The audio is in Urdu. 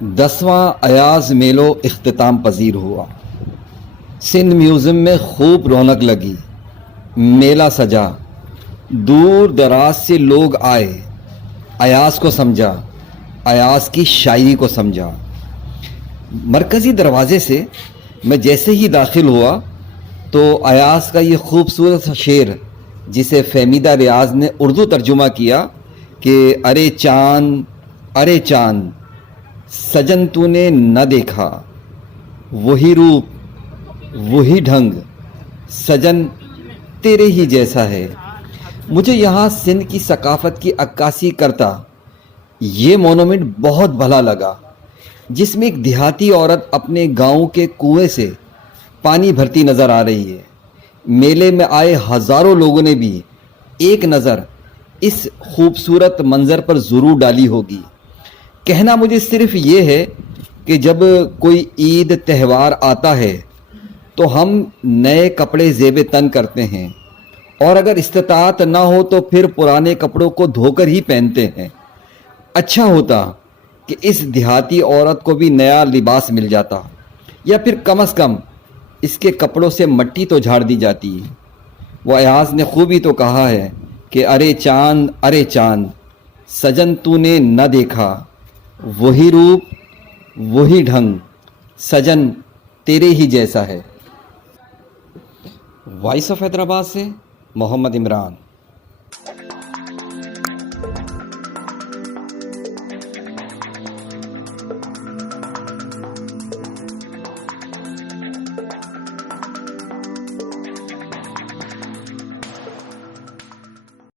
10واں ایاز میلو اختتام پذیر ہوا۔ سندھ میوزیم میں خوب رونق لگی، میلہ سجا، دور دراز سے لوگ آئے، ایاز کو سمجھا، ایاز کی شاعری کو سمجھا۔ مرکزی دروازے سے میں جیسے ہی داخل ہوا تو ایاز کا یہ خوبصورت شعر، جسے فہمیدہ ریاض نے اردو ترجمہ کیا کہ ارے چاند سجن تو نے نہ دیکھا، وہی روپ وہی ڈھنگ سجن تیرے ہی جیسا ہے، مجھے یہاں سندھ کی ثقافت کی عکاسی کرتا یہ مونومنٹ بہت بھلا لگا، جس میں ایک دیہاتی عورت اپنے گاؤں کے کنویں سے پانی بھرتی نظر آ رہی ہے۔ میلے میں آئے ہزاروں لوگوں نے بھی ایک نظر اس خوبصورت منظر پر ضرور ڈالی ہوگی۔ کہنا مجھے صرف یہ ہے کہ جب کوئی عید تہوار آتا ہے تو ہم نئے کپڑے زیب تن کرتے ہیں، اور اگر استطاعت نہ ہو تو پھر پرانے کپڑوں کو دھو کر ہی پہنتے ہیں۔ اچھا ہوتا کہ اس دیہاتی عورت کو بھی نیا لباس مل جاتا، یا پھر کم از کم اس کے کپڑوں سے مٹی تو جھاڑ دی جاتی۔ وہ ایاز نے خوب ہی تو کہا ہے کہ ارے چاند سجن تو نے نہ دیکھا، وہی روپ وہی ڈھنگ سجن تیرے ہی جیسا ہے۔ وائس آف حیدرآباد سے محمد عمران۔